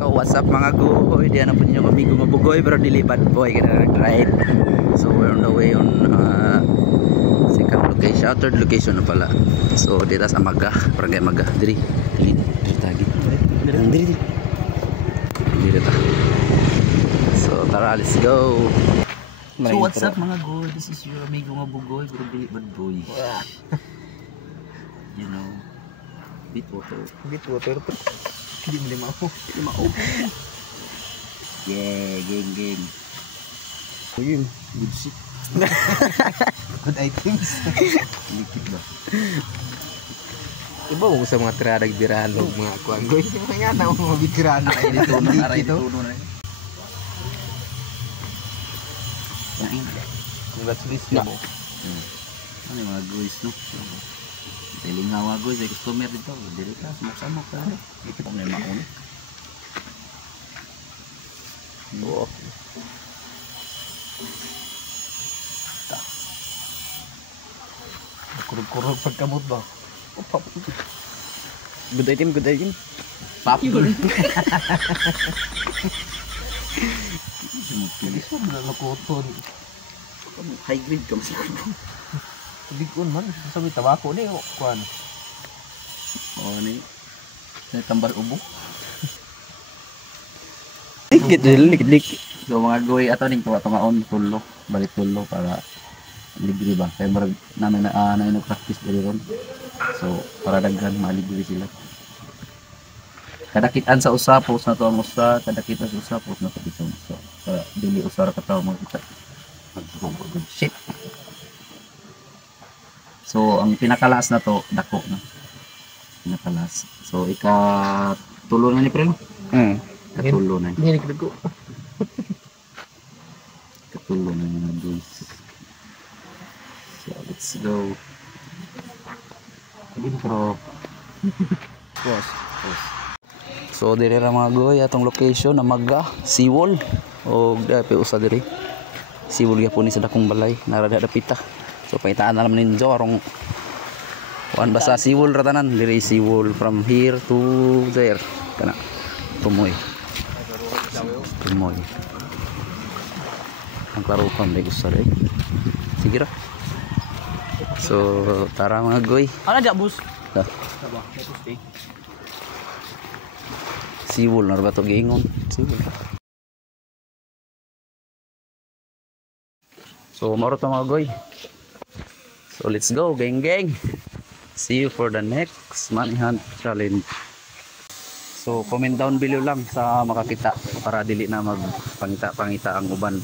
So what's up mga goy, diyan na po ninyo kami gumabugoy pero dili bad boy kada nag-ride. So we're on the way on second location, third location na pala. So dito sa Maga, Barangay Maga. Diri tagi. Diri. Ta. So tara, let's go. So what's up mga goy, this is your amigo Mabugoy pero dili bad boy. You know, Bitwater. Hindi mo limao. Yeah, gang. Ayun, Good shit. good items. Likit ba? Iba mo sa mga tiradag birahan o mga kuanggoy. Mga na mga bitirahan na Ay, dito na, aray dito na. Yan. Congratulations mo. Ano yung mga guys, no? Tiling nga mga guys, ay customer dito. Dili ka, sumak-samak ka. Dito pa may mauna. Oo. Kurog-kurog pagkamot ba? Good item. Popcorn. Hindi siya nalakoton. High grade ka masiguro. Bigon man, sabi tabako ni kuan. Oo, ni. Tambal ubo. Likit. So mga goy ato ning tuwa tungaon tulo, balik tulo para libre ba. Kay marag namin na practice diri ron. So para daghan malibre sila. Kadakitan sa usapos na to ang usa, kadakitan sa usapos na to dito. So para dili usara ka tawo magkita. Shit. So ang pinakalas na to dako na. Pinakalas. So ikatulo na ni pre. Katulo na. Hindi ko. Katulo na mga guys. So let's go. Intro. Pause. So diri ra mga goy atong location na Maga, Seawall. O dapat usa diri. Seawall gyapon ni sa dakong balay, narada dapita. So pangitaan na naman ninyo arong kuan basta Seawall ra tanan, diri Seawall from here to there. Kana tumoy. Ang klaro pa may gusto rin. Sige ra. So tara mga goy. Ano dyan, bus? Seawall na ba ito giingon? Seawall ra. So maro to mga goy. So let's go gang. See you for the next money hunt challenge. So comment down below lang sa makakita para dili na magpangita ang uban.